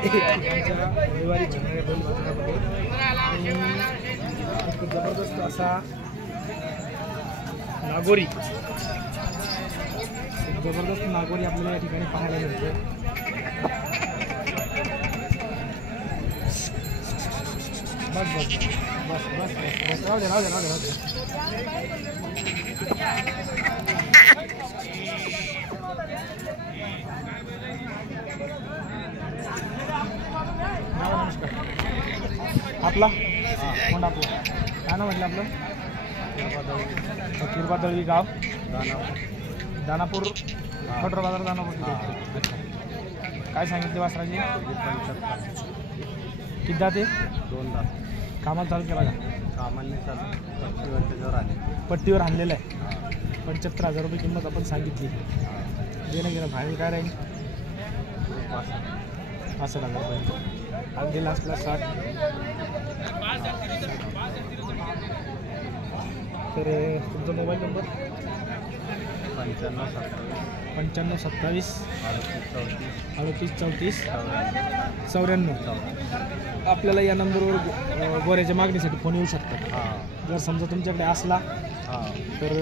रविवारी चिमण्या बैल बाजारामध्ये एक जबरदस्त असा नागोरी, एक जबरदस्त नागोरी आपल्याला या ठिकाणी पाहायला मिळते। बस बस बस बस बस राहू दे राहू दे राहू दे राहू दे। नमस्कार, आपला कोण आपलं काय नाव म्हटलं आपलं? किरबादळी गाव दानापूर खटर बाजार दानापूर। काय सांगितले वासराजी? किद्दा ते 2 दात कामाला चालू केला का? सामान्य चालू पट्टीवर आणलेलं आहे। 75,000 रुपये किंमत आपण सांगितली। देणं गेलं फायनल काय राहील? 65,000 रुपये। आज दिला असला 60। तर तुमचा मोबाईल नंबर? 95 27 38 34 94। आपल्याला या नंबरवर गोऱ्याच्या मागणीसाठी फोन येऊ शकतात। जर समजा तुमच्याकडे असला तर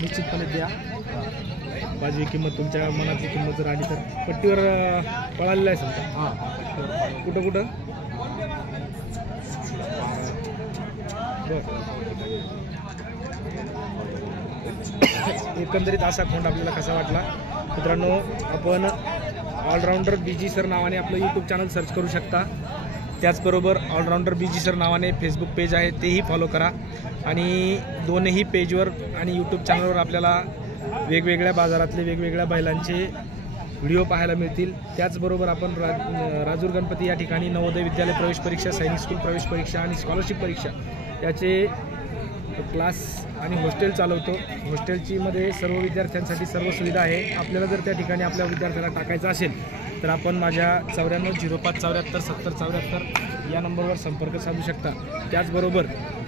निश्चितपणे द्या। बाजूची किंमत तुमच्या मनातली किंमत जर आली तर पट्टीवर पळालेला आहे समजा। कुठं कुठं? एकंदरीत असा खोंड आपल्याला कसा वाटला मित्रांनो? आपण ऑलराऊंडर बीजी सर नावाने आपलं यूट्यूब चॅनल सर्च करू शकता। त्याचबरोबर ऑलराऊंडर बीजी सर नावाने फेसबुक पेज आहे, तेही फॉलो करा। आणि दोन्ही पेजवर आणि यूट्यूब चॅनलवर आपल्याला वेगवेगळ्या बाजारातले वेगवेगळ्या बैलांचे व्हिडिओ पाहायला मिळतील। त्याचबरोबर आपण राजूर गणपती या ठिकाणी नवोदय विद्यालय प्रवेश परीक्षा, सैनिक स्कूल प्रवेश परीक्षा आणि स्कॉलरशिप परीक्षा याचे क्लास आणि हॉस्टेल चालवतो। हॉस्टेलची मध्ये सर्व विद्यार्थ्यांसाठी सर्व सुविधा आहे। आपल्याला जर त्या ठिकाणी आपल्या विद्यार्थ्याला टाकायचं असेल तर आपण माझ्या 94 05 74 70 74 या नंबरवर संपर्क साधू शकता। त्याचबरोबर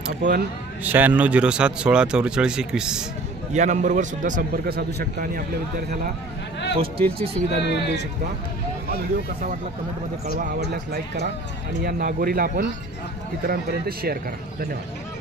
आपण 96 07 16 44 21 या नंबरवर सुद्धा संपर्क साधू शकता आणि आपल्या विद्यार्थ्याला हॉस्टेलची सुविधा मिळवून देऊ शकता। हा व्हिडिओ कसा वाटला कमेंटमध्ये कळवा। आवडल्यास लाईक करा आणि या नागोरीला आपण इतरांपर्यंत शेअर करा। धन्यवाद।